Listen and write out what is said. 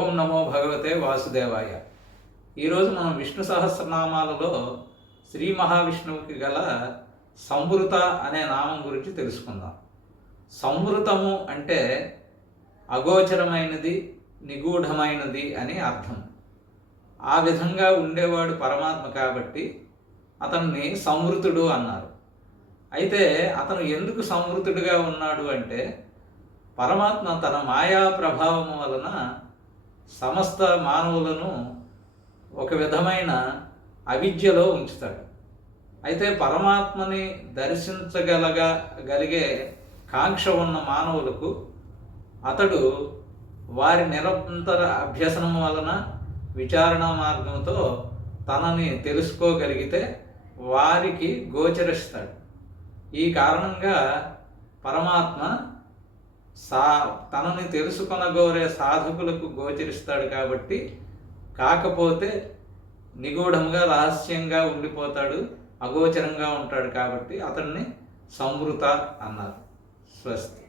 ఓం నమో భగవతే వాసుదేవాయ. ఈరోజు మనం విష్ణు సహస్రనామాలలో శ్రీ మహావిష్ణువుకి గల సంవృత అనే నామం గురించి తెలుసుకుందాం. సంవృతము అంటే అగోచరమైనది, నిగూఢమైనది అని అర్థం. ఆ విధంగా ఉండేవాడు పరమాత్మ కాబట్టి అతన్ని సంవృతుడు అన్నారు. అయితే అతను ఎందుకు సంవృతుడిగా ఉన్నాడు అంటే, పరమాత్మ తన మాయా ప్రభావము వలన సమస్త మానవులను ఒక విధమైన అవిద్యలో ఉంచుతాడు. అయితే పరమాత్మని దర్శించగలిగే కాంక్ష ఉన్న మానవులకు అతడు వారి నిరంతర అభ్యసనం వలన విచారణ మార్గంతో తనని తెలుసుకోగలిగితే వారికి గోచరిస్తాడు. ఈ కారణంగా పరమాత్మ తనని తెలుసుకొనగోరే సాధకులకు గోచరిస్తాడు కాబట్టి, కాకపోతే నిగూఢంగా రహస్యంగా ఉండిపోతాడు, అగోచరంగా ఉంటాడు కాబట్టి అతన్ని సంవృత అన్నారు. స్వస్తి.